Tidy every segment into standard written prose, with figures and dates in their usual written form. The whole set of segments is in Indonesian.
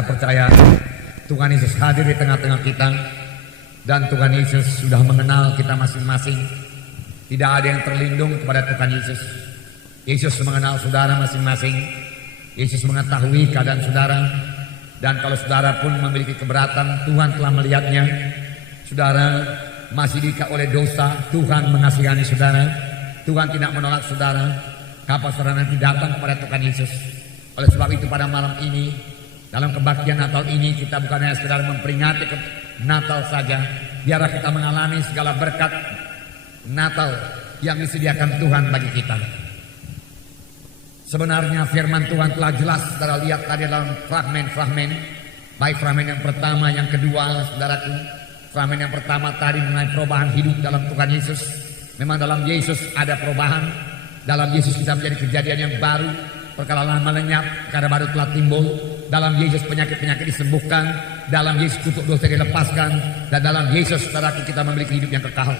Saya percaya Tuhan Yesus hadir di tengah-tengah kita, dan Tuhan Yesus sudah mengenal kita masing-masing. Tidak ada yang terlindung kepada Tuhan Yesus. Yesus mengenal saudara masing-masing. Yesus mengetahui keadaan saudara, dan kalau saudara pun memiliki keberatan, Tuhan telah melihatnya. Saudara masih diikat oleh dosa, Tuhan mengasihani saudara. Tuhan tidak menolak saudara. Kapan saudara nanti datang kepada Tuhan Yesus. Oleh sebab itu pada malam ini, dalam kebaktian Natal ini, kita bukan hanya sekedar memperingati Natal saja. Biarlah kita mengalami segala berkat Natal yang disediakan Tuhan bagi kita. Sebenarnya firman Tuhan telah jelas saudara lihat tadi dalam fragmen-fragmen. Baik fragmen yang pertama, yang kedua, saudaraku. Fragmen yang pertama tadi mengenai perubahan hidup dalam Tuhan Yesus. Memang dalam Yesus ada perubahan. Dalam Yesus kita menjadi kejadian yang baru. Perkara lama lenyap, perkara baru telah timbul. Dalam Yesus penyakit-penyakit disembuhkan. Dalam Yesus kutuk dosa dilepaskan. Dan dalam Yesus saudaraku kita memiliki hidup yang kekal.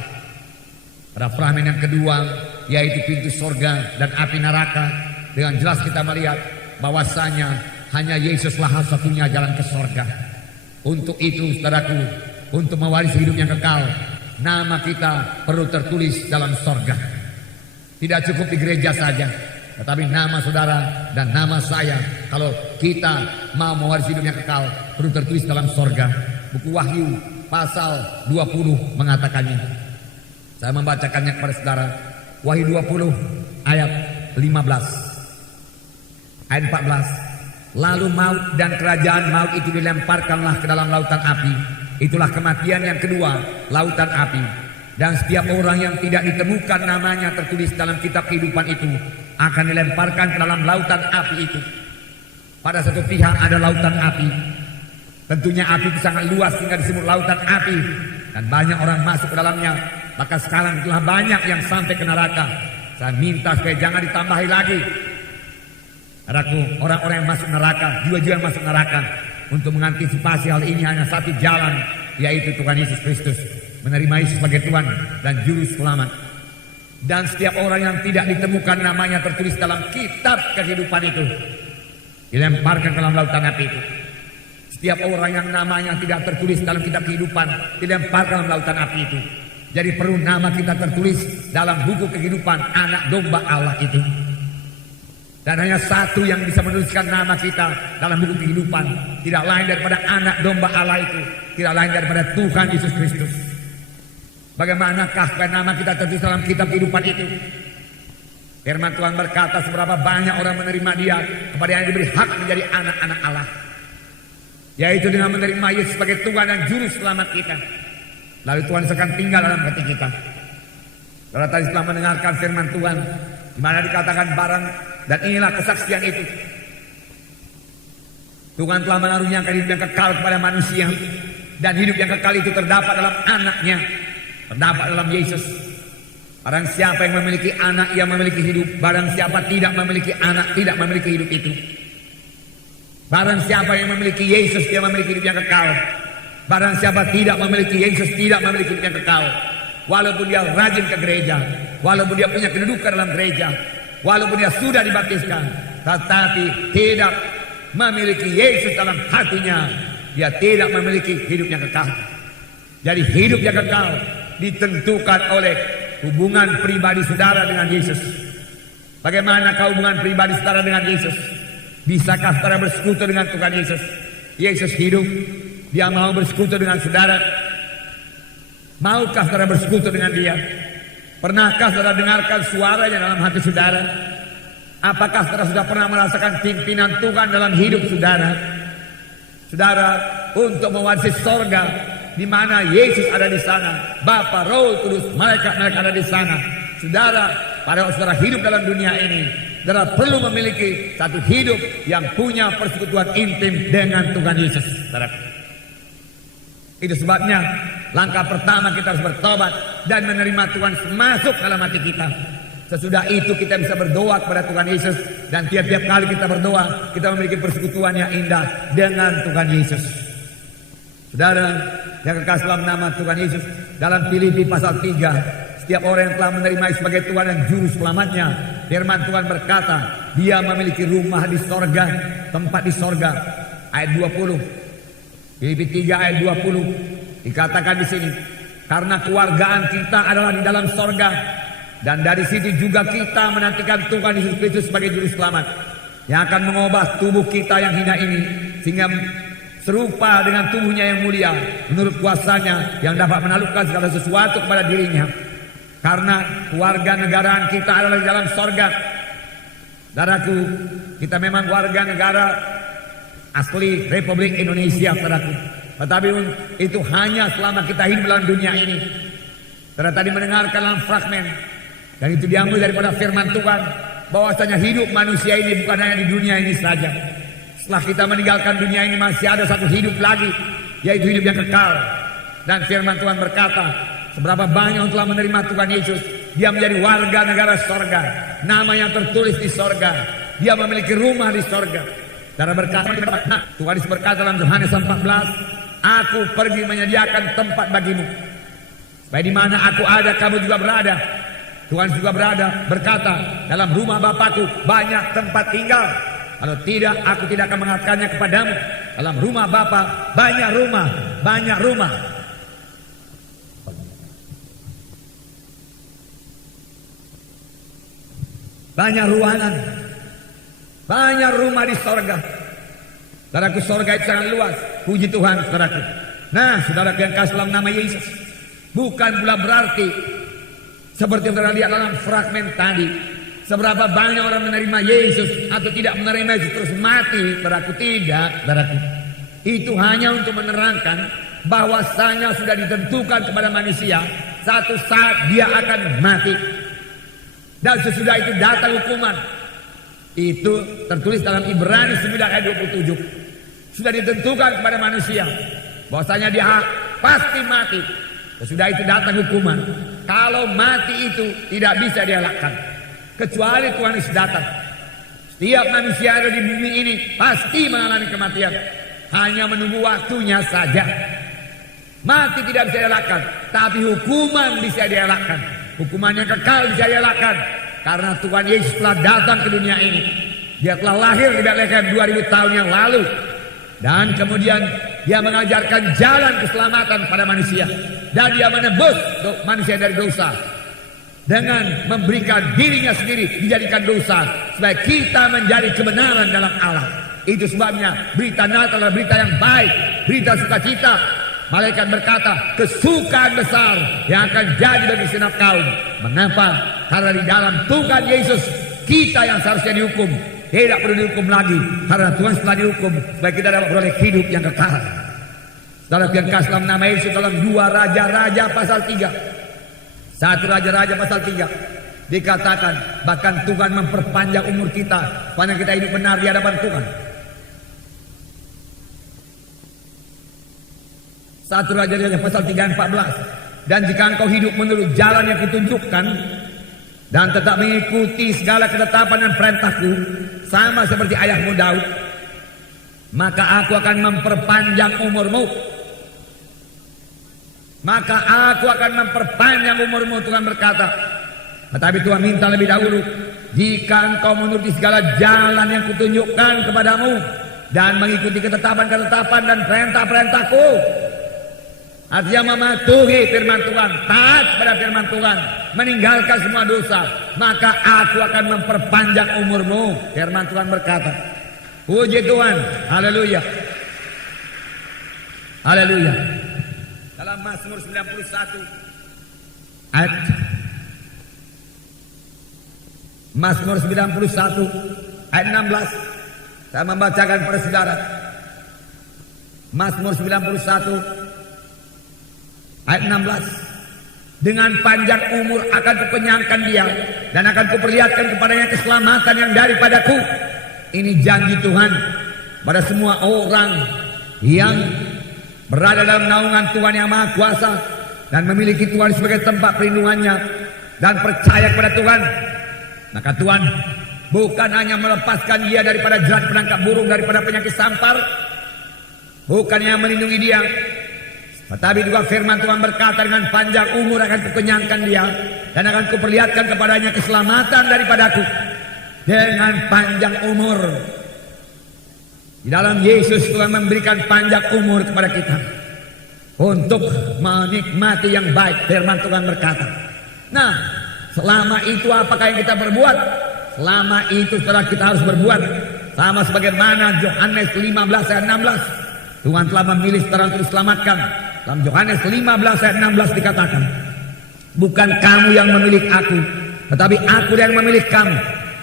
Pada fragmen yang kedua, yaitu pintu sorga dan api neraka. Dengan jelas kita melihat bahwasanya hanya Yesuslah satu-satunya jalan ke sorga. Untuk itu saudaraku, untuk mewarisi hidup yang kekal, nama kita perlu tertulis dalam sorga. Tidak cukup di gereja saja, tetapi nama saudara dan nama saya, kalau kita mau mewarisi hidup yang kekal, perlu tertulis dalam sorga. Buku Wahyu pasal 20 mengatakannya. Saya membacakannya kepada saudara. Wahyu 20 ayat 15. Ayat 14. Lalu maut dan kerajaan maut itu dilemparkanlah ke dalam lautan api. Itulah kematian yang kedua, lautan api. Dan setiap orang yang tidak ditemukan namanya tertulis dalam kitab kehidupan itu akan dilemparkan ke dalam lautan api itu. Pada satu pihak ada lautan api. Tentunya api itu sangat luas sehingga disebut lautan api. Dan banyak orang masuk ke dalamnya. Maka sekarang telah banyak yang sampai ke neraka. Saya minta supaya jangan ditambahi lagi. Orang-orang yang masuk neraka, jiwa-jiwa yang masuk neraka, untuk mengantisipasi hal ini hanya satu jalan, yaitu Tuhan Yesus Kristus. Menerima Yesus sebagai Tuhan dan Juru Selamat. Dan setiap orang yang tidak ditemukan namanya tertulis dalam kitab kehidupan itu, dilemparkan ke dalam lautan api itu. Setiap orang yang namanya tidak tertulis dalam kitab kehidupan, dilemparkan dalam lautan api itu. Jadi perlu nama kita tertulis dalam buku kehidupan anak domba Allah itu. Dan hanya satu yang bisa menuliskan nama kita dalam buku kehidupan, tidak lain daripada anak domba Allah itu, tidak lain daripada Tuhan Yesus Kristus. Bagaimanakah nama kita tertulis dalam kitab kehidupan itu? Firman Tuhan berkata seberapa banyak orang menerima Dia, kepada yang diberi hak menjadi anak-anak Allah, yaitu dengan menerima Yesus sebagai Tuhan dan Juru Selamat kita. Lalu Tuhan akan tinggal dalam hati kita. Saudara tadi setelah mendengarkan firman Tuhan, di mana dikatakan barang, dan inilah kesaksian itu. Tuhan telah mengaruniakan hidup yang kekal kepada manusia, dan hidup yang kekal itu terdapat dalam anaknya, terdapat dalam Yesus. Barang siapa yang memiliki anak, ia memiliki hidup. Barang siapa tidak memiliki anak, tidak memiliki hidup itu. Barang siapa yang memiliki Yesus, dia memiliki hidup yang kekal. Barang siapa tidak memiliki Yesus, tidak memiliki hidup yang kekal. Walaupun dia rajin ke gereja, walaupun dia punya kedudukan dalam gereja, walaupun dia sudah dibaptiskan, tetapi tidak memiliki Yesus dalam hatinya, dia tidak memiliki hidup yang kekal. Jadi hidup yang kekal ditentukan oleh hubungan pribadi saudara dengan Yesus. Bagaimanakah hubungan pribadi saudara dengan Yesus? Bisakah saudara bersekutu dengan Tuhan Yesus? Yesus hidup, Dia mau bersekutu dengan saudara. Maukah saudara bersekutu dengan Dia? Pernahkah saudara dengarkan suaranya dalam hati saudara? Apakah saudara sudah pernah merasakan pimpinan Tuhan dalam hidup saudara? Saudara, untuk mewarisi sorga, di mana Yesus ada di sana, Bapa, Roh Kudus, malaikat-malaikat ada di sana. Saudara, pada saudara hidup dalam dunia ini, saudara perlu memiliki satu hidup yang punya persekutuan intim dengan Tuhan Yesus. Saudara, itu sebabnya langkah pertama kita harus bertobat dan menerima Tuhan masuk dalam hati kita. Sesudah itu kita bisa berdoa kepada Tuhan Yesus, dan tiap-tiap kali kita berdoa, kita memiliki persekutuan yang indah dengan Tuhan Yesus. Saudara yang kekasih dalam nama Tuhan Yesus, dalam Filipi pasal 3, setiap orang yang telah menerima sebagai Tuhan dan Juru Selamatnya, firman Tuhan berkata, dia memiliki rumah di sorga, tempat di sorga. ayat 20. Filipi 3 ayat 20 dikatakan di sini, karena kewargaan kita adalah di dalam sorga, dan dari situ juga kita menantikan Tuhan Yesus Kristus sebagai juru selamat yang akan mengubah tubuh kita yang hina ini sehingga serupa dengan tubuhnya yang mulia menurut kuasanya yang dapat menaklukkan segala sesuatu kepada dirinya. Karena keluarga negaraan kita adalah di dalam sorga. Saudaraku, kita memang warga negara asli Republik Indonesia, saudaraku. Tetapi itu hanya selama kita hidup dalam dunia ini. Saudara tadi mendengarkan dalam fragmen, dan itu diambil daripada firman Tuhan, bahwasanya hidup manusia ini bukan hanya di dunia ini saja. Setelah kita meninggalkan dunia ini masih ada satu hidup lagi, yaitu hidup yang kekal. Dan firman Tuhan berkata, seberapa banyak yang telah menerima Tuhan Yesus, dia menjadi warga negara sorga, nama yang tertulis di sorga, dia memiliki rumah di sorga. Saudara berkata, Tuhan Yesus berkata dalam Yohanes 14, aku pergi menyediakan tempat bagimu, supaya di mana aku ada kamu juga berada. Tuhan juga berada, berkata, dalam rumah Bapakku banyak tempat tinggal. Kalau tidak, aku tidak akan mengatakannya kepadamu. Dalam rumah Bapa banyak rumah, banyak rumah. Banyak ruangan, banyak rumah di sorga. Saudaraku, sorga itu sangat luas. Puji Tuhan, saudaraku. Nah, saudaraku yang kasih dalam nama Yesus, bukan pula berarti seperti yang saudara lihat dalam fragmen tadi, seberapa banyak orang menerima Yesus atau tidak menerima Yesus terus mati. Saudaraku, tidak, saudaraku. Itu hanya untuk menerangkan bahwasanya sudah ditentukan kepada manusia satu saat dia akan mati. Dan sesudah itu datang hukuman. Itu tertulis dalam Ibrani 9 ayat 27. Sudah ditentukan kepada manusia bahwasanya dia pasti mati. Sesudah itu datang hukuman. Kalau mati itu tidak bisa dielakkan, kecuali Tuhan Yesus datang. Setiap manusia ada di bumi ini pasti mengalami kematian, hanya menunggu waktunya saja. Mati tidak bisa dielakkan, tapi hukuman bisa dielakkan. Hukuman yang kekal bisa dielakkan, karena Tuhan Yesus telah datang ke dunia ini. Dia telah lahir di Bethlehem 2000 tahun yang lalu, dan kemudian dia mengajarkan jalan keselamatan pada manusia, dan dia menebus manusia dari dosa dengan memberikan dirinya sendiri dijadikan dosa supaya kita menjadi kebenaran dalam Allah. Itu sebabnya berita Natal adalah berita yang baik, berita sukacita. Malaikat berkata, kesukaan besar yang akan jadi bagi segenap kaum. Mengapa? Karena di dalam Tuhan Yesus kita yang seharusnya dihukum tidak perlu dihukum lagi, karena Tuhan setelah dihukum supaya kita dapat beroleh hidup yang kekal. Saudara yang kasih dalam nama Yesus, dalam 2 Raja-Raja pasal 3, 1 Raja-Raja pasal 3 dikatakan bahkan Tuhan memperpanjang umur kita supaya kita hidup benar di hadapan Tuhan. 1 Raja-Raja pasal 3 ayat 14. Dan jika engkau hidup menurut jalan yang kutunjukkan dan tetap mengikuti segala ketetapan dan perintahku sama seperti ayahmu Daud, maka aku akan memperpanjang umurmu. Maka aku akan memperpanjang umurmu, Tuhan berkata. Tetapi Tuhan minta lebih dahulu, jika engkau menuruti segala jalan yang kutunjukkan kepadamu dan mengikuti ketetapan-ketetapan dan perintah-perintahku, artinya mematuhi firman Tuhan, taat pada firman Tuhan, meninggalkan semua dosa, maka aku akan memperpanjang umurmu. Firman Tuhan berkata. Puji Tuhan, haleluya, haleluya. Dalam Mazmur 91 ayat Mazmur 91 ayat 16, saya membacakan kepada saudara. Mazmur 91 ayat 16. Dengan panjang umur akan kukenyangkan dia, dan akan kuperlihatkan kepadanya keselamatan yang daripadaku. Ini janji Tuhan pada semua orang yang berada dalam naungan Tuhan yang Maha Kuasa dan memiliki Tuhan sebagai tempat perlindungannya dan percaya kepada Tuhan. Maka Tuhan bukan hanya melepaskan dia daripada jerat penangkap burung, daripada penyakit sampar, bukan yang melindungi dia, tetapi juga firman Tuhan berkata, dengan panjang umur akan kukenyangkan dia, dan akan kuperlihatkan kepadanya keselamatan daripadaku. Dengan panjang umur Di dalam Yesus Tuhan memberikan panjang umur kepada kita untuk menikmati yang baik. Firman Tuhan berkata, nah, selama itu apakah yang kita berbuat? Selama itu setelah kita harus berbuat sama sebagaimana Yohanes 15 ayat 16. Tuhan telah memilih setelah untuk diselamatkan. Dalam Yohanes 15 ayat 16 dikatakan, bukan kamu yang memilih aku, tetapi aku yang memilih kamu.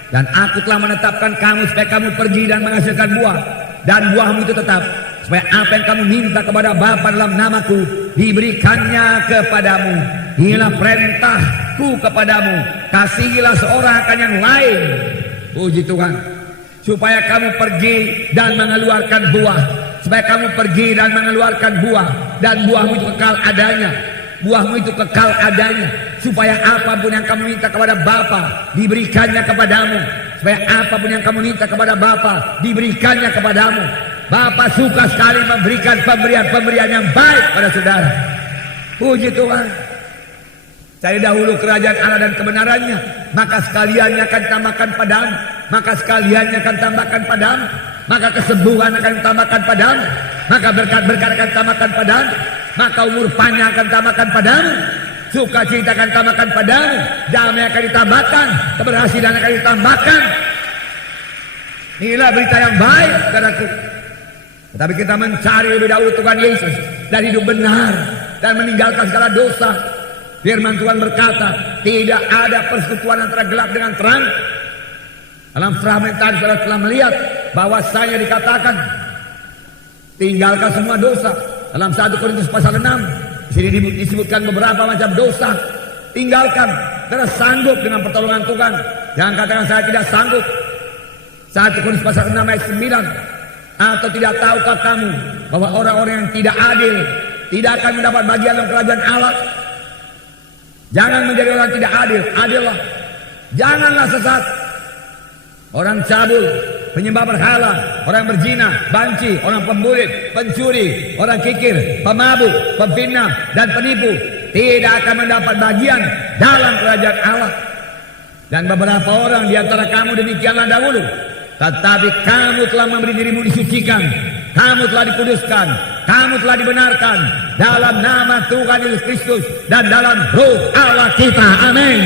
Dan aku telah menetapkan kamu supaya kamu pergi dan menghasilkan buah, dan buahmu itu tetap, supaya apa yang kamu minta kepada Bapa dalam namaku diberikannya kepadamu. Inilah perintahku kepadamu, kasihilah seorang akan yang lain. Puji Tuhan. Supaya kamu pergi dan mengeluarkan buah, supaya kamu pergi dan mengeluarkan buah, dan buahmu itu kekal adanya. Buahmu itu kekal adanya, supaya apapun yang kamu minta kepada Bapa diberikannya kepadamu. Supaya apapun yang kamu minta kepada Bapa diberikannya kepadamu. Bapa suka sekali memberikan pemberian-pemberian yang baik pada saudara. Puji Tuhan. Cari dahulu kerajaan Allah dan kebenarannya, maka sekaliannya akan tambahkan padamu. Maka sekaliannya akan tambahkan padamu. Maka kesembuhan akan tambahkan padamu. Maka berkat-berkat akan tambahkan padamu. Maka umur panjang akan tambahkan padamu. Sukacita akan tambahkan padamu. Damai akan ditambahkan. Keberhasilan akan ditambahkan. Inilah berita yang baik, saudaraku. Tetapi kita mencari lebih dahulu Tuhan Yesus dan hidup benar dan meninggalkan segala dosa. Firman Tuhan berkata, tidak ada persekutuan antara gelap dengan terang. Dalam fragmentari saudara telah melihat bahwasanya dikatakan tinggalkan semua dosa. Dalam 1 Korintus pasal 6 di sini disebutkan beberapa macam dosa. Tinggalkan. Saudara sanggup dengan pertolongan Tuhan. Jangan katakan saya tidak sanggup. 1 Korintus pasal 6 ayat 9. Atau tidak tahukah kamu bahwa orang-orang yang tidak adil tidak akan mendapat bagian dalam kerajaan Allah? Jangan menjadi orang tidak adil. Adillah. Janganlah sesat. Orang cabul, penyembah berhala, orang berzina, banci, orang pembunuh, pencuri, orang kikir, pemabuk, pembina, dan penipu tidak akan mendapat bagian dalam kerajaan Allah. Dan beberapa orang di antara kamu demikianlah dahulu. Tetapi kamu telah memberi dirimu disucikan, kamu telah dikuduskan, kamu telah dibenarkan dalam nama Tuhan Yesus Kristus dan dalam Roh Allah kita. Amin.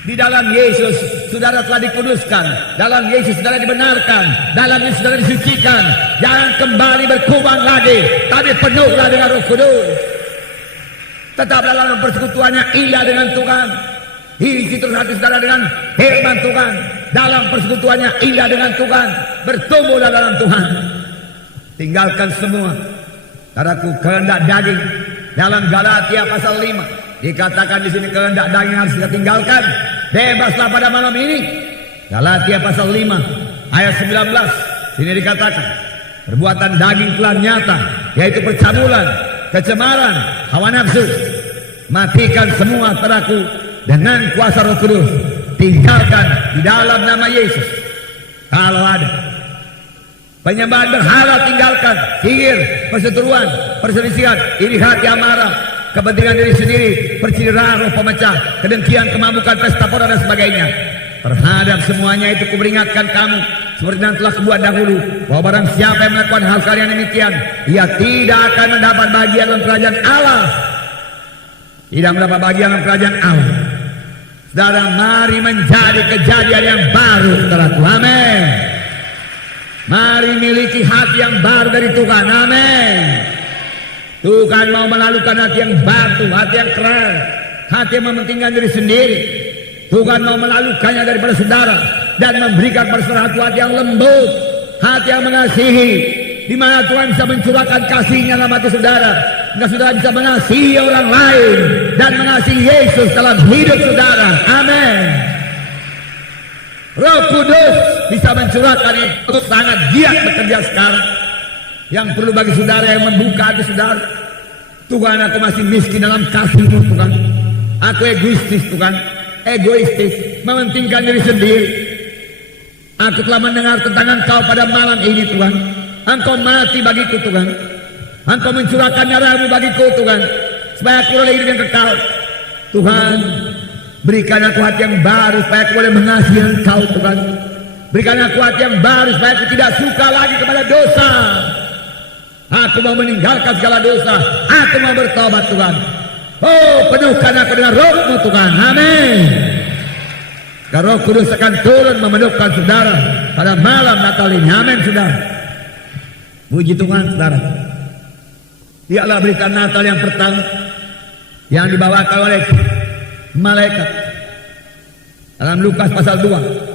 Di dalam Yesus saudara telah dikuduskan, dalam Yesus saudara dibenarkan, dalam Yesus saudara disucikan. Jangan kembali berkubang lagi, tapi penuhlah dengan Roh Kudus. Tetaplah dalam persekutuannya indah dengan Tuhan. Isi terus hati saudara dengan firman Tuhan. Dalam persekutuannya indah dengan Tuhan. Bertumbuhlah dalam Tuhan. Tinggalkan semua, saudaraku, kehendak daging. Dalam Galatia pasal 5 dikatakan di sini kehendak daging harus kita tinggalkan. Bebaslah pada malam ini. Galatia pasal 5 ayat 19. Sini dikatakan perbuatan daging telah nyata, yaitu percabulan, kecemaran, hawa nafsu. Matikan semua saudaraku dengan kuasa Roh Kudus. Tinggalkan di dalam nama Yesus. Kalau ada penyembahan berhala, tinggalkan. Sihir, perseteruan, perselisihan, iri hati, amarah, kepentingan diri sendiri, percideraan, roh pemecah, kedengkian, kemabukan, pesta pora dan sebagainya. Terhadap semuanya itu kuperingatkan kamu, seperti yang telah kubuat dahulu, bahwa barang siapa yang melakukan hal kalian demikian, ia tidak akan mendapat bagian dalam kerajaan Allah. Tidak mendapat bagian dalam kerajaan Allah. Saudara, mari menjadi kejadian yang baru, saudaraku. Amin. Mari miliki hati yang baru dari Tuhan. Amin. Tuhan mau melalukan hati yang batu, hati yang keras, hati yang mementingkan diri sendiri. Tuhan mau melalukannya daripada saudara dan memberikan pada saudara hati yang lembut, hati yang mengasihi, di mana Tuhan bisa mencurahkan kasihnya dalam hati saudara. Sehingga saudara bisa mengasihi orang lain dan mengasihi Yesus dalam hidup saudara. Amin. Roh Kudus bisa mencurahkan itu, sangat giat bekerja sekarang. Yang perlu bagi saudara yang membuka hati saudara, Tuhan, aku masih miskin dalam kasih-Mu Tuhan. Aku egoistis Tuhan, egoistis, mementingkan diri sendiri. Aku telah mendengar tentang Engkau pada malam ini Tuhan. Engkau mati bagiku Tuhan. Engkau mencurahkan darah-Mu bagiku Tuhan, supaya aku boleh hidup yang kekal. Tuhan, berikan aku hati yang baru supaya aku boleh mengasihi Engkau Tuhan. Berikan aku hati yang baru supaya aku tidak suka lagi kepada dosa. Aku mau meninggalkan segala dosa. Aku mau bertobat Tuhan. Oh, penuhkan aku dengan roh-Mu Tuhan. Amin. Dan Roh Kudus akan turun memenuhkan saudara pada malam Natal ini. Amin saudara. Puji Tuhan saudara. Dialah berita Natal yang pertama yang dibawakan oleh malaikat dalam Lukas pasal 2.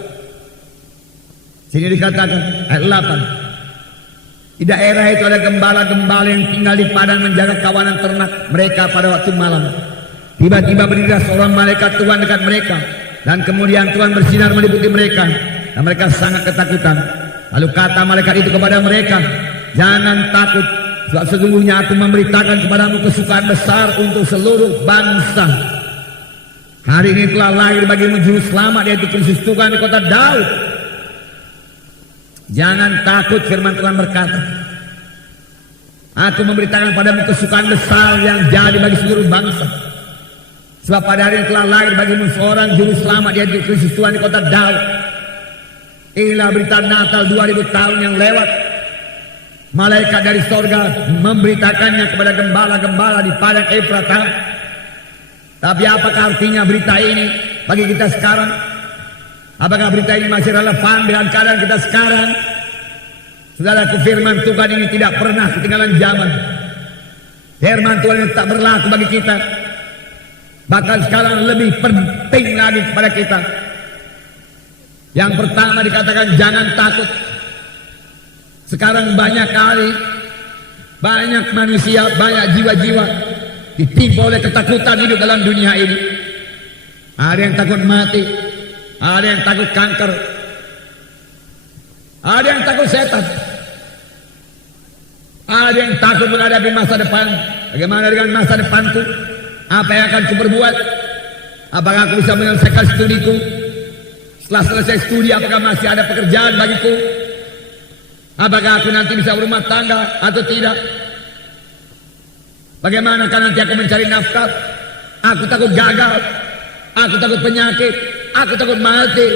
Sini dikatakan ayat 8. Di daerah itu ada gembala-gembala yang tinggal di padang menjaga kawanan ternak mereka pada waktu malam. Tiba-tiba berdirilah seorang malaikat Tuhan dekat mereka, dan kemudian Tuhan bersinar meliputi mereka, dan mereka sangat ketakutan. Lalu kata malaikat itu kepada mereka, jangan takut, sebab sesungguhnya aku memberitakan kepadamu kesukaan besar untuk seluruh bangsa. Hari ini telah lahir bagimu juru selamat, yaitu Kristus Tuhan di kota Daud. Jangan takut, firman Tuhan berkata, aku memberitakan padamu kesukaan besar yang jadi bagi seluruh bangsa. Sebab pada hari ini telah lahir bagimu seorang juru selamat, yaitu Kristus Tuhan di kota Daud. Inilah berita Natal 2000 tahun yang lewat. Malaikat dari sorga memberitakannya kepada gembala-gembala di padang Efrata. Tapi apakah artinya berita ini bagi kita sekarang? Apakah berita ini masih relevan dengan keadaan kita sekarang? Saudaraku, firman Tuhan ini tidak pernah ketinggalan zaman. Firman Tuhan ini tak berlaku bagi kita. Bahkan sekarang lebih penting lagi kepada kita. Yang pertama dikatakan jangan takut. Sekarang banyak kali, banyak manusia, banyak jiwa-jiwa ditimpa oleh ketakutan hidup dalam dunia ini. Ada yang takut mati, ada yang takut kanker, ada yang takut setan, ada yang takut menghadapi masa depan. Bagaimana dengan masa depanku? Apa yang akan kuperbuat? Apakah aku bisa menyelesaikan studiku? Setelah selesai studi, apakah masih ada pekerjaan bagiku? Apakah aku nanti bisa berumah tangga atau tidak? Bagaimana kan nanti aku mencari nafkah? Aku takut gagal, aku takut penyakit, aku takut mati,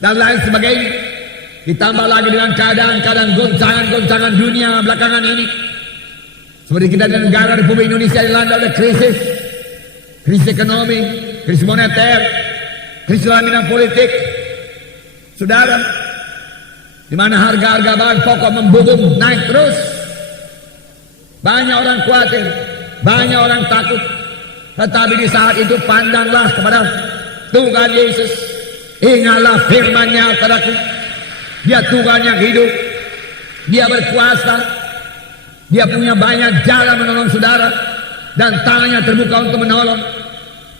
dan lain sebagainya. Ditambah lagi dengan keadaan-keadaan goncangan-goncangan dunia belakangan ini. Seperti kita di negara Republik Indonesia dilanda oleh krisis ekonomi, krisis moneter, krisis dalam bidang politik. Saudara, di mana harga-harga bahan pokok membubung naik terus. Banyak orang khawatir, banyak orang takut. Tetapi di saat itu pandanglah kepada Tuhan Yesus. Ingatlah firman-Nya padaku. Dia Tuhan yang hidup. Dia berkuasa. Dia punya banyak jalan menolong saudara, dan tangannya terbuka untuk menolong.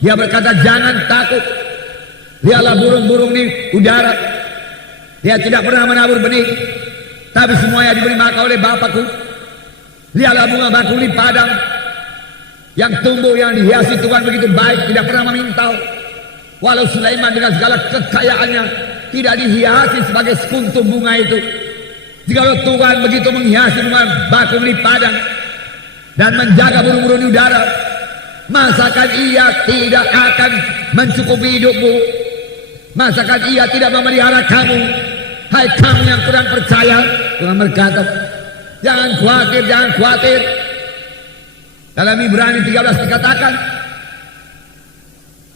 Dia berkata jangan takut. Lihatlah burung-burung di udara. Dia tidak pernah menabur benih, tapi semuanya diberi makan oleh Bapakku. Lihatlah bunga bakul di padang yang tumbuh, yang dihiasi Tuhan begitu baik, tidak pernah memintal. Walau Sulaiman dengan segala kekayaannya tidak dihiasi sebagai sekuntum bunga itu. Jikalau Tuhan begitu menghiasi bunga bakul di padang dan menjaga burung-burung di udara, masakan Ia tidak akan mencukupi hidupmu? Masakan Ia tidak memelihara kamu? Hai kamu yang kurang percaya, Tuhan berkata, jangan khawatir, jangan khawatir. Dalam Ibrani 13 dikatakan,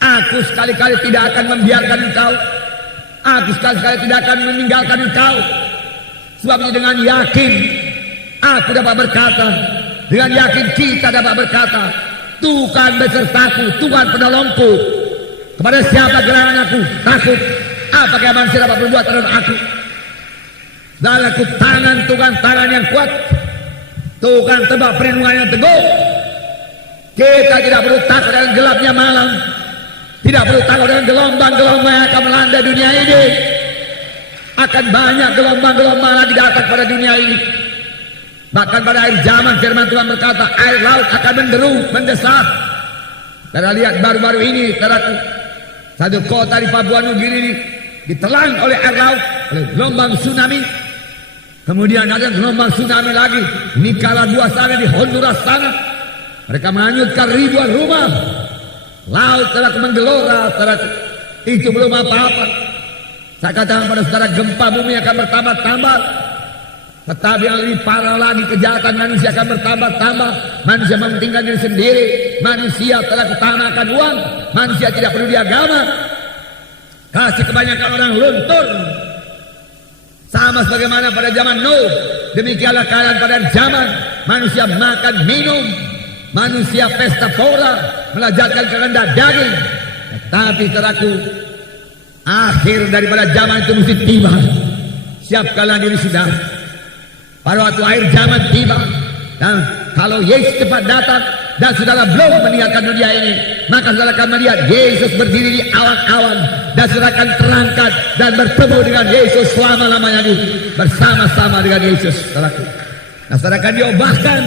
aku sekali-kali tidak akan membiarkan engkau, aku sekali-kali tidak akan meninggalkan engkau. Sebab itu dengan yakin aku dapat berkata, dengan yakin kita dapat berkata, Tuhan besertaku, Tuhan penolongku. Kepada siapa gerangan aku takut? Apakah manusia dapat berbuat terhadap aku? Dan aku tangan Tuhan, tangan yang kuat. Tuhan tebak perlindungan yang teguh. Kita tidak perlu takut dengan gelapnya malam, tidak perlu takut dengan gelombang-gelombang yang akan melanda dunia ini. Akan banyak gelombang-gelombang lagi datang pada dunia ini. Bahkan pada akhir zaman firman Tuhan berkata, air laut akan menderu, mendesak. Kita lihat baru-baru ini, saudaraku, satu kota di Papua Nugini ditelan oleh air laut, oleh gelombang tsunami. Kemudian ada gelombang tsunami lagi Nicaragua sana, di Honduras sana. Mereka menghanyutkan ribuan rumah. Laut telah menggelora, saudaraku. Itu belum apa-apa. Saya katakan pada saudara, gempa bumi akan bertambah-tambah. Tetapi yang lebih parah lagi, kejahatan manusia akan bertambah-tambah. Manusia mementingkan diri sendiri. Manusia telah utamakan uang. Manusia tidak peduli agama. Kasih kebanyakan orang luntur. Sama sebagaimana pada zaman Nuh. Demikianlah keadaan pada zaman manusia makan minum. Manusia pesta pora. Melajatkan kerendah daging. Tetapi saudaraku, akhir daripada zaman itu mesti tiba. Siapkanlah diri saudara. Pada waktu akhir zaman tiba, dan kalau Yesus cepat datang dan saudara belum meninggalkan dunia ini, maka saudara akan melihat Yesus berdiri di awan-awan dan saudara akan terangkat dan bertemu dengan Yesus selama-lamanya bersama-sama dengan Yesus. Saudaraku, nah saudara akan diubahkan.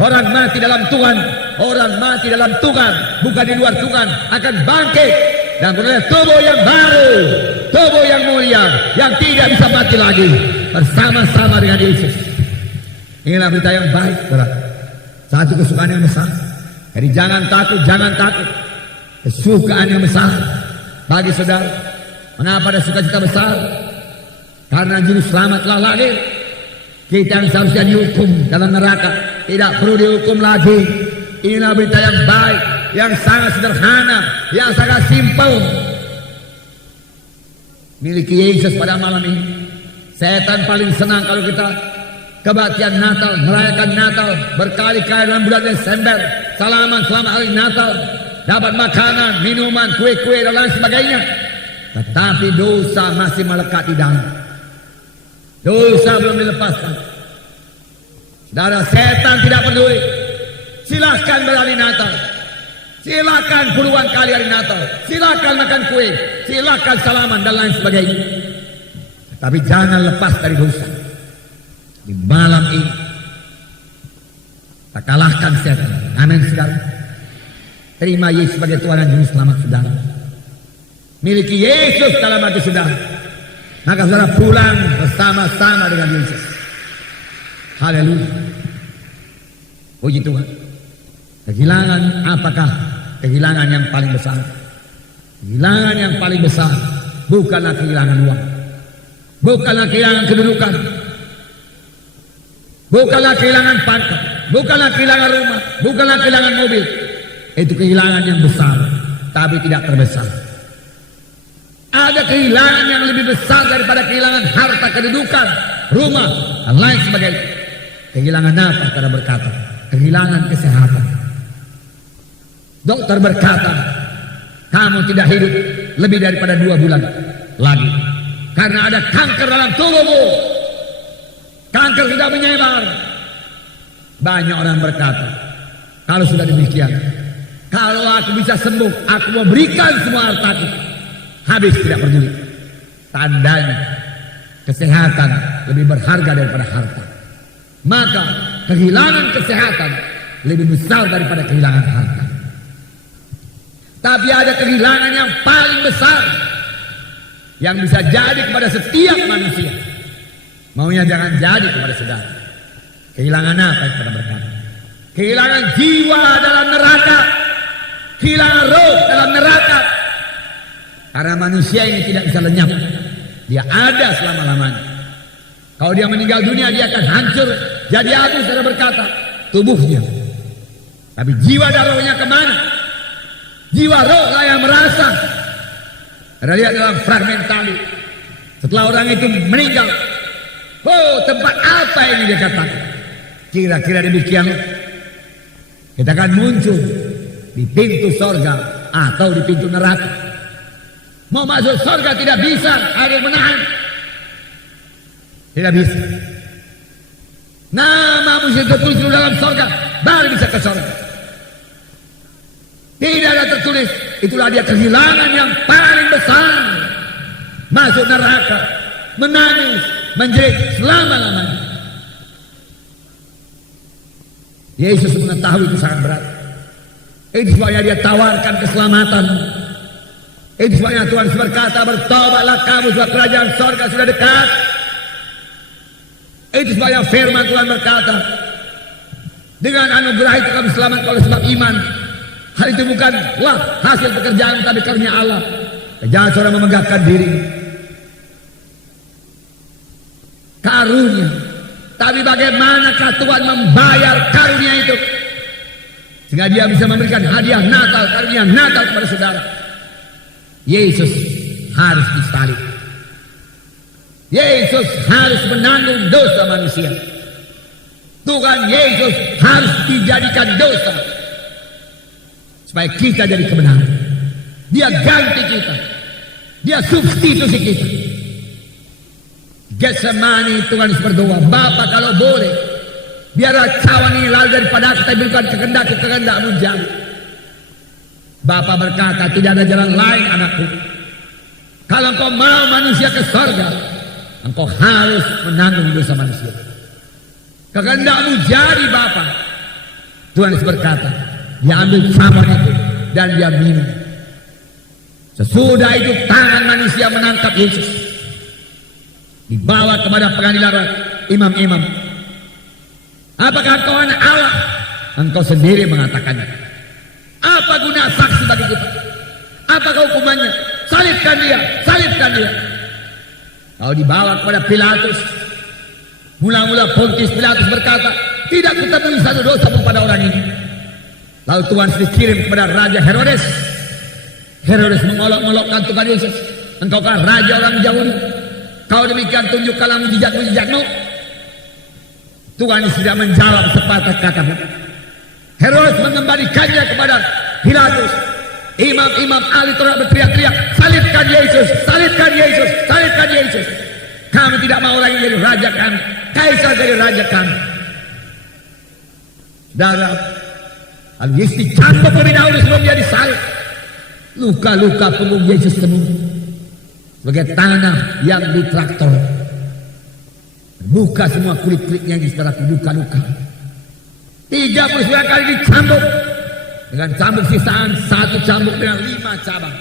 Orang mati dalam Tuhan, orang mati dalam Tuhan, bukan di luar Tuhan, akan bangkit dan beroleh tubuh yang baru, tubuh yang mulia, yang tidak bisa mati lagi, bersama-sama dengan Yesus. Inilah berita yang baik, saudara. Satu kesukaan yang besar. Jadi jangan takut, jangan takut. Kesukaan yang besar bagi saudara. Mengapa ada sukacita besar? Karena juru selamat telah lahir. Kita yang seharusnya dihukum dalam neraka tidak perlu dihukum lagi. Inilah berita yang baik, yang sangat sederhana, yang sangat simpel. Miliki Yesus pada malam ini. Setan paling senang kalau kita kebaktian Natal, merayakan Natal berkali-kali dalam bulan Desember, selamat hari Natal, dapat makanan, minuman, kue-kue dan lain sebagainya. Tetapi dosa masih melekat di dalam. Dosa belum dilepaskan. Saudara, setan tidak peduli. Silahkan berhari Natal, silakan puluhan kali hari Natal, silakan makan kue, silakan salaman dan lain sebagainya. Tapi jangan lepas dari dosa. Di malam ini kita kalahkan setan. Amin saudara. Terima Yesus sebagai Tuhan dan Juru Selamat saudara. Miliki Yesus dalam hati saudara. Maka saudara pulang bersama-sama dengan Yesus. Haleluya. Puji Tuhan. Kehilangan apakah? Kehilangan yang paling besar. Kehilangan yang paling besar bukanlah kehilangan uang, bukanlah kehilangan kedudukan, bukanlah kehilangan pangkat, bukanlah kehilangan rumah, bukanlah kehilangan mobil. Itu kehilangan yang besar, tapi tidak terbesar. Ada kehilangan yang lebih besar daripada kehilangan harta, kedudukan, rumah, dan lain sebagainya. Kehilangan apa? Saudara berkata, kehilangan kesehatan. Dokter berkata, kamu tidak hidup lebih daripada 2 bulan lagi, karena ada kanker dalam tubuhmu. Kanker sudah menyebar. Banyak orang berkata, kalau sudah demikian, kalau aku bisa sembuh, aku mau berikan semua hartaku. Habis, tidak peduli. Tandanya kesehatan lebih berharga daripada harta. Maka kehilangan kesehatan lebih besar daripada kehilangan harta. Tapi ada kehilangan yang paling besar yang bisa jadi kepada setiap manusia. Maunya jangan jadi kepada saudara. Kehilangan apa yang kita berkata? Kehilangan jiwa dalam neraka, kehilangan roh dalam neraka. Karena manusia ini tidak bisa lenyap. Dia ada selama-lamanya. Kalau dia meninggal dunia, dia akan hancur jadi abu, saudara berkata, tubuhnya. Tapi jiwa dan rohnya kemana? Jiwa roh lah yang merasa. Ada lihat dalam fragmen tadi, setelah orang itu meninggal, oh tempat apa ini dia katakan? Kira-kira demikian. Kita akan muncul di pintu sorga atau di pintu neraka. Mau masuk sorga tidak bisa, ada yang menahan. Tidak bisa. Nama mesti tertulis dalam sorga, baru bisa ke sorga. Tidak ada tertulis, itulah dia kehilangan yang paling besar. Masuk neraka, menangis, menjerit selama-lamanya. Yesus mengetahui itu sangat berat. Itu sebabnya dia tawarkan keselamatan. Itu sebabnya Tuhan berkata, bertobatlah kamu sebab kerajaan sorga sudah dekat. Itu sebabnya firman Tuhan berkata, dengan anugerah itu kamu selamat oleh sebab iman. Hal itu bukanlah hasil pekerjaan, tapi karunia Allah. Jangan saudara memegahkan diri. karunia. Tapi bagaimanakah Tuhan membayar karunia itu? Sehingga dia bisa memberikan hadiah Natal, karunia Natal kepada saudara. Yesus harus disalib. Yesus harus menanggung dosa manusia. Tuhan Yesus harus dijadikan dosa supaya kita jadi kebenaran. Dia ganti kita. Dia substitusi kita. Getsemani Tuhan berdoa, Bapa kalau boleh, biarlah cawan ini lalu daripada aku, tapi bukan kehendak-kehendakmu jadi. Bapa berkata, tidak ada jalan lain anakku. Kalau engkau mau manusia ke surga, engkau harus menanggung dosa manusia. Kehendakmu jadi Bapa. Tuhan berkata, dia ambil cawan itu dan dia minum. Sesudah itu tangan manusia menangkap Yesus, dibawa kepada pengadilan imam-imam. Apakah engkau anak Allah? Engkau sendiri mengatakannya. Apa guna saksi bagi kita? Apakah hukumannya? Salibkan dia, salibkan dia. Kalau dibawa kepada Pilatus, mula-mula Pontius Pilatus berkata, tidak kutemui satu dosa pun pada orang ini. Lalu Tuhan dikirim kepada Raja Herodes. Herodes mengolok-olokkan Tuhan Yesus. Engkau kan raja orang Yahudi. Kau demikian tunjukkanlah mujizat-mujizatmu. Tuhan sudah menjawab sepatah kata. Herodes mengembalikannya kepada Pilatus. Imam-imam ahli Taurat berteriak-teriak, salibkan Yesus, salibkan Yesus, salibkan Yesus. Kami tidak mau lagi jadi raja kami. Kaisar jadi raja kami. Saudara, lalu Yesus dicambuk lebih dahulu sebelum dia disalib. Luka-luka punggung Yesus temui sebagai tanah yang ditraktor. Buka semua kulit-kulitnya di saudaraku, luka-luka. 39 kali dicambuk dengan cambuk sisaan, satu cambuk dengan 5 cabang.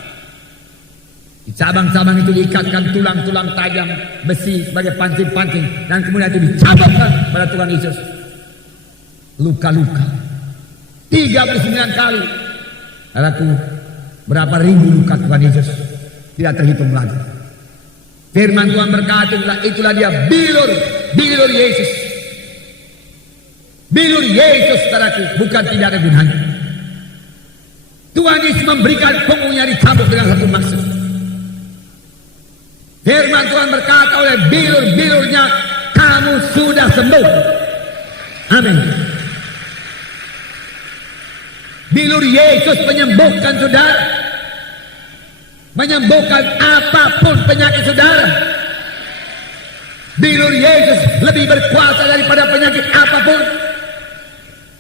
Di cabang-cabang itu diikatkan tulang-tulang tajam besi sebagai pancing-pancing, dan kemudian itu dicambukkan pada Tuhan Yesus. Luka-luka 39 kali. Saudaraku, berapa ribu luka Tuhan Yesus tidak terhitung lagi. Firman Tuhan berkata, itulah dia bilur Yesus. Bilur Yesus, saudaraku, bukan tidak ada gunanya. Tuhan Yesus memberikan punggungnya dicambuk dengan satu maksud. Firman Tuhan berkata, oleh bilur-bilurnya kamu sudah sembuh. Amin. Bilur Yesus menyembuhkan saudara, menyembuhkan apapun penyakit saudara. Bilur Yesus lebih berkuasa daripada penyakit apapun.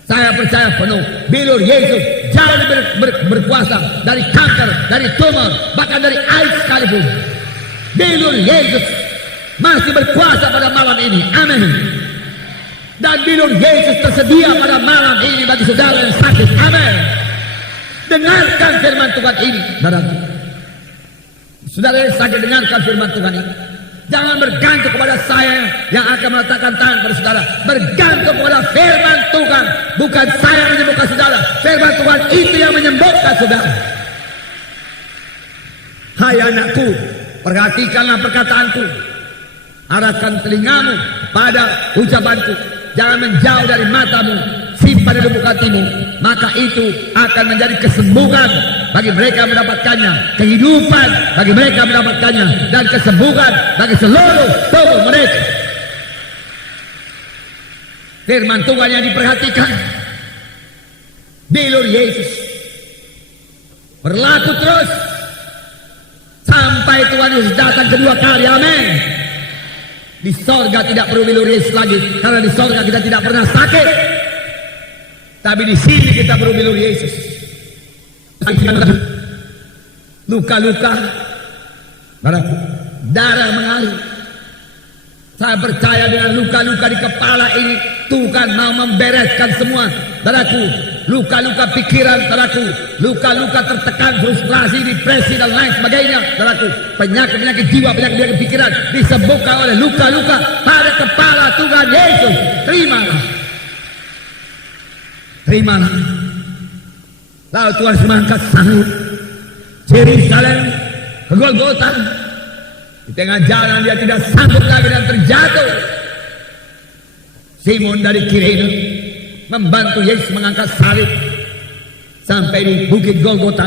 Saya percaya penuh, bilur Yesus jauh lebih berkuasa dari kanker, dari tumor, bahkan dari AIDS sekalipun. Bilur Yesus masih berkuasa pada malam ini. Amin. Dan bilur Yesus tersedia pada malam ini bagi saudara yang sakit. Amin. Dengarkan firman Tuhan ini, saudara. Saudara yang sakit, dengarkan firman Tuhan ini. Jangan bergantung kepada saya yang akan meletakkan tangan pada saudara. Bergantung kepada firman Tuhan. Bukan saya yang menyembuhkan saudara. Firman Tuhan itu yang menyembuhkan saudara. Hai anakku, perhatikanlah perkataanku. Arahkan telingamu pada ucapanku. Jangan menjauh dari matamu. Simpan di lubuk hatimu. Maka itu akan menjadi kesembuhan bagi mereka yang mendapatkannya, kehidupan bagi mereka yang mendapatkannya, dan kesembuhan bagi seluruh tubuh mereka. Firman Tuhan yang diperhatikan, bilur Yesus berlaku terus sampai Tuhan Yesus datang kedua kali. Amin. Di sorga tidak perlu bilur Yesus lagi, karena di sorga kita tidak pernah sakit. Tapi di sini kita perlu bilur Yesus. Luka-luka, darah mengalir. Saya percaya dengan luka-luka di kepala ini Tuhan mau membereskan semua. Saudaraku, luka-luka pikiran, saudaraku, luka-luka tertekan, frustrasi, depresi dan lain sebagainya, saudaraku, penyakit-penyakit jiwa, penyakit-penyakit pikiran disembuhkan oleh luka-luka pada kepala Tuhan Yesus. Terimalah. Terimalah. Lalu Tuhan mengangkat salib Yerusalem ke Golgota. Di tengah jalan dia tidak sanggup lagi dan terjatuh. Simon dari Kirene membantu Yesus mengangkat salib sampai di Bukit Golgota,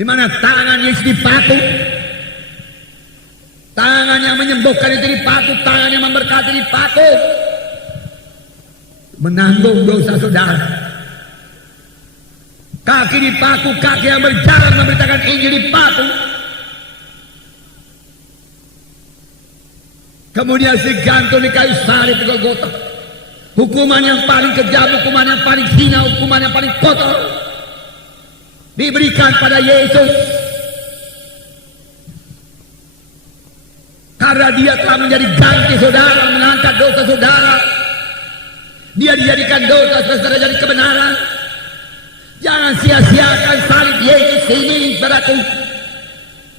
di mana tangan Yesus dipaku. Tangan yang menyembuhkan itu dipaku, tangan yang memberkati dipaku. Menanggung dosa saudara. Kaki dipaku, kaki yang berjalan memberitakan Injil dipaku. Kemudian digantung di kayu salib di Golgota. Hukuman yang paling kejam, hukuman yang paling hina, hukuman yang paling kotor diberikan pada Yesus. Karena dia telah menjadi ganti saudara, mengangkat dosa saudara. Dia dijadikan dosa supaya jadi kebenaran. Jangan sia-siakan salib Yesus ini, saudaraku.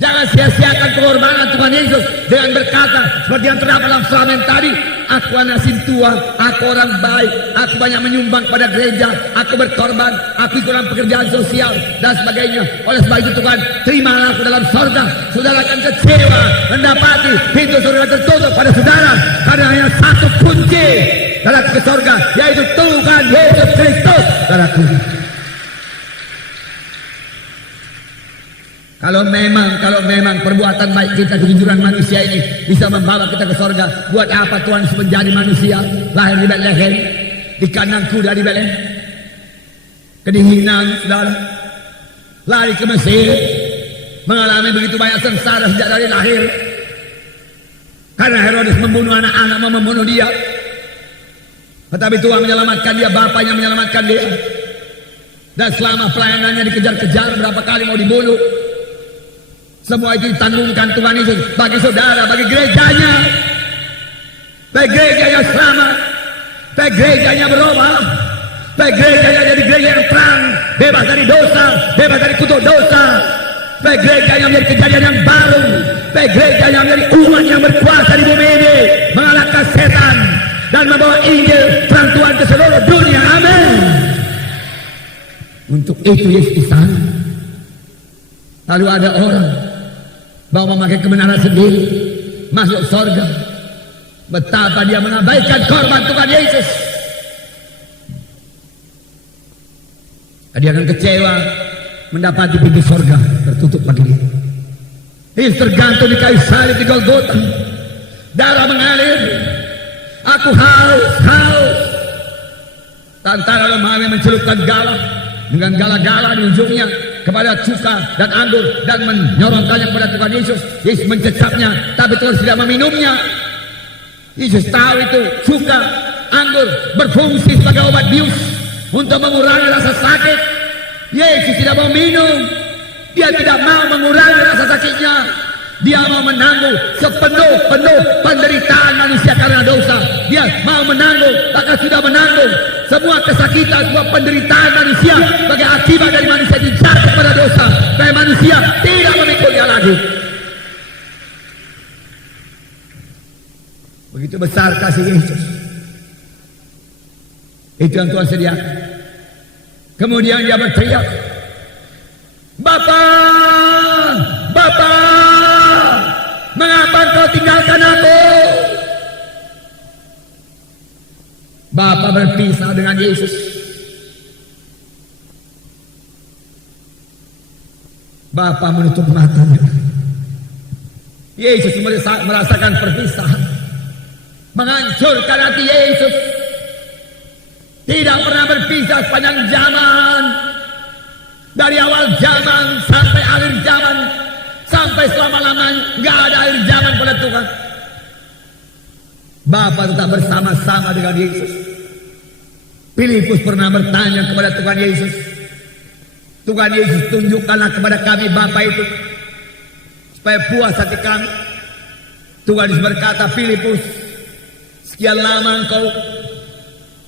Jangan sia-siakan pengorbanan Tuhan Yesus dengan berkata seperti yang terdapat dalam Samen tadi, aku anak sintua, aku orang baik, aku banyak menyumbang pada gereja, aku berkorban, aku ikut dalam pekerjaan sosial dan sebagainya. Oleh sebab itu Tuhan, terimalah aku dalam sorga. Saudara akan kecewa mendapati pintu surga tertutup pada saudara karena hanya satu kunci dalam ke sorga, yaitu Tuhan Yesus Kristus. Saudaraku, Kalau memang perbuatan baik kita, kejujuran manusia ini bisa membawa kita ke sorga, buat apa Tuhan menjadi manusia, lahir di Bethlehem, di kandang kuda di Bethlehem, kedinginan, saudara, lari ke Mesir, mengalami begitu banyak sengsara sejak dari lahir, karena Herodes membunuh anak-anak, mau membunuh dia. Tetapi Tuhan menyelamatkan dia, bapaknya menyelamatkan dia, dan selama pelayanannya dikejar-kejar, berapa kali mau dibunuh. Semua itu ditanggungan Tuhan Yesus bagi saudara, bagi gerejanya, bagi gereja yang selamat, bagi gereja yang berubah, bagi gereja yang jadi gereja yang terang, bebas dari dosa, bebas dari kutuk dosa, bagi gereja yang menjadi kejadian yang baru, bagi gereja yang menjadi umat yang berkuasa di bumi ini, mengalahkan setan dan membawa Injil terang Tuhan ke seluruh dunia. Amin. Untuk itu Yesus di sana. Lalu ada orang bahwa memakai kebenaran sendiri masuk sorga. Betapa dia mengabaikan korban Tuhan Yesus. Dia akan kecewa mendapati pintu sorga tertutup bagi dia. Yesus tergantung di kayu salib di Golgota. Darah mengalir. Aku haus. Tantara lemari mencelupkan galah dengan gala-gala di ujungnya kepada cuka dan anggur dan menyorongkannya kepada Tuhan Yesus. Yesus mencecapnya, tapi Tuhan tidak meminumnya. Yesus tahu itu cuka, anggur berfungsi sebagai obat bius untuk mengurangi rasa sakit. Yesus tidak mau minum. Dia tidak mau mengurangi rasa sakitnya. Dia mau menanggung sepenuh-penuh penderitaan manusia karena dosa. Dia mau menanggung, bahkan sudah menanggung semua kesakitan, semua penderitaan manusia sebagai akibat dari manusia dijatuh pada dosa. Supaya manusia tidak memikulnya lagi. Begitu besar kasih Yesus. Itu yang Tuhan sediakan. Kemudian dia berteriak, Bapa, Bapa, mengapa kau tinggalkan aku? Bapa berpisah dengan Yesus. Bapa menutup matanya. Yesus merasakan perpisahan, menghancurkan hati Yesus. Tidak pernah berpisah sepanjang zaman. Dari awal zaman sampai akhir zaman, sampai selama-lamanya, nggak ada akhir zaman pada Tuhan. Bapa tetap bersama-sama dengan Yesus. Filipus pernah bertanya kepada Tuhan Yesus, Tuhan Yesus, tunjukkanlah kepada kami Bapa itu, supaya puas hati kami. Tuhan Yesus berkata, Filipus, sekian lama engkau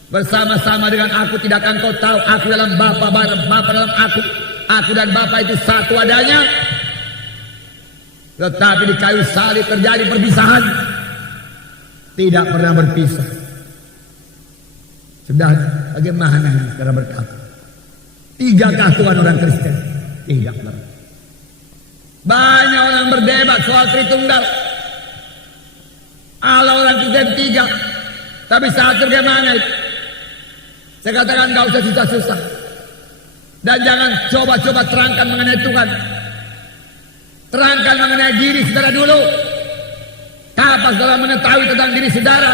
bersama-sama dengan aku, tidakkah engkau tahu aku dalam Bapa, Bapa dalam aku dan Bapa itu satu adanya? Tetapi di kayu salib terjadi perpisahan. Tidak pernah berpisah. Sudah bagaimana cara berkata? Tiga Tuhan orang Kristen? Tidak pernah. Banyak orang berdebat soal Tritunggal. Allah orang Kristen 3. Tapi saat bagaimana itu? Saya katakan gak usah susah-susah. Dan jangan coba-coba terangkan mengenai Tuhan. Terangkan mengenai diri saudara dulu. Kapan saudara mengetahui tentang diri saudara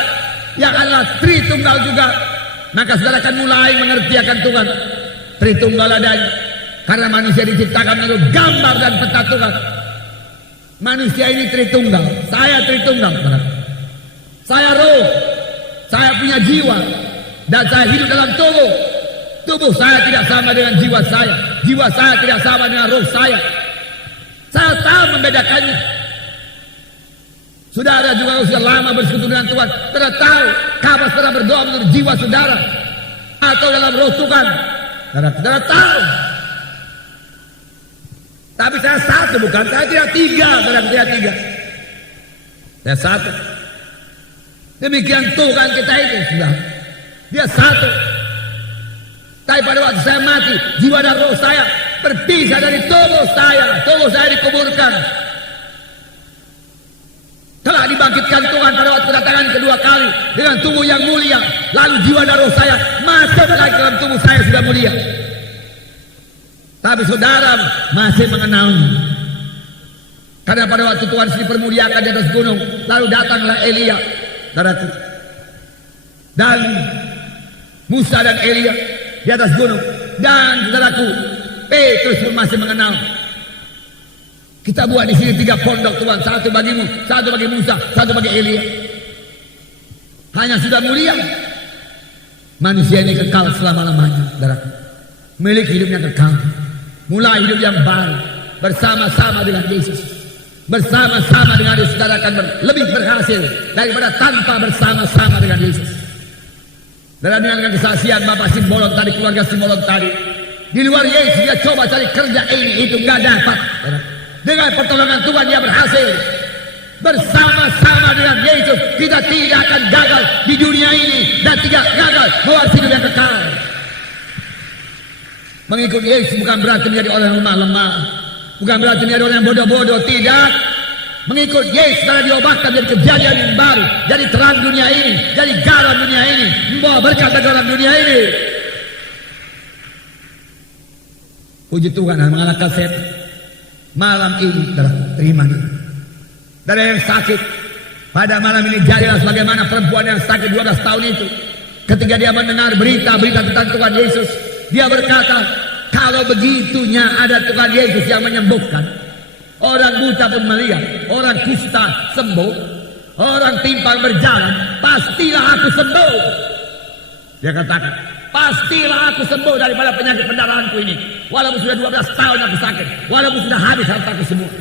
yang adalah Tritunggal juga, maka saudara akan mulai mengerti akan Tuhan. Tritunggal adanya. Karena manusia diciptakan menurut gambar dan peta Tuhan. Manusia ini Tritunggal. Saya Tritunggal. Saya roh. Saya punya jiwa. Dan saya hidup dalam tubuh. Tubuh saya tidak sama dengan jiwa saya. Jiwa saya tidak sama dengan roh saya. Saya tahu membedakannya. Saudara juga sudah lama bersekutu dengan Tuhan. Saudara tahu kapan saudara berdoa menurut jiwa saudara atau dalam roh Tuhan. Saudara tahu. Tapi saya satu, bukan saya tidak 3. Saudara tidak 3. Saya satu. Demikian Tuhan kita itu sudah. Dia satu. Tapi pada waktu saya mati, jiwa dan roh saya berpisah dari tubuh saya. Tubuh saya dikuburkan. Telah dibangkitkan Tuhan pada waktu kedatangan kedua kali dengan tubuh yang mulia. Lalu jiwa dan roh saya masuk lagi dalam tubuh saya sudah mulia. Tapi saudara masih mengenalnya. Karena pada waktu Tuhan dipermuliakan di atas gunung, lalu datanglah Elia, saudaraku, dan Musa dan Elia di atas gunung, dan saudaraku Petrus pun masih mengenal. Kita buat di sini 3 pondok Tuhan, satu bagimu, satu bagi Musa, satu bagi Elia. Hanya sudah mulia. Manusia ini kekal selama-lamanya, saudaraku. Milik hidupnya kekal. Mulai hidup yang baru bersama-sama dengan Yesus. Bersama-sama dengan Yesus saudara akan lebih berhasil daripada tanpa bersama-sama dengan Yesus. Dalam dengan kesaksian Bapak Simbolon tadi, keluarga Simbolon tadi, di luar Yesus dia coba cari kerja ini itu nggak dapat. Dengan pertolongan Tuhan dia berhasil. Bersama-sama dengan Yesus kita tidak akan gagal di dunia ini dan tidak gagal mewarisi hidup yang kekal. Mengikut Yesus bukan berarti menjadi orang yang lemah-lemah, bukan berarti menjadi orang yang bodoh-bodoh, tidak. Mengikut Yesus karena diobatkan menjadi kejadian yang baru, jadi terang dunia ini, jadi garam dunia ini, membawa berkat bagi orang dunia ini. Puji Tuhan dan mengalahkan setan. Malam ini terima nih. Dari yang sakit pada malam ini jadilah sebagaimana perempuan yang sakit 12 tahun itu. Ketika dia mendengar berita tentang Tuhan Yesus, dia berkata, kalau begitunya ada Tuhan Yesus yang menyembuhkan, orang buta pun melihat, orang kusta sembuh, orang timpang berjalan, pastilah aku sembuh. Dia katakan, pastilah aku sembuh daripada penyakit pendarahanku ini. Walaupun sudah 12 tahun aku sakit, walaupun sudah habis hartaku semua.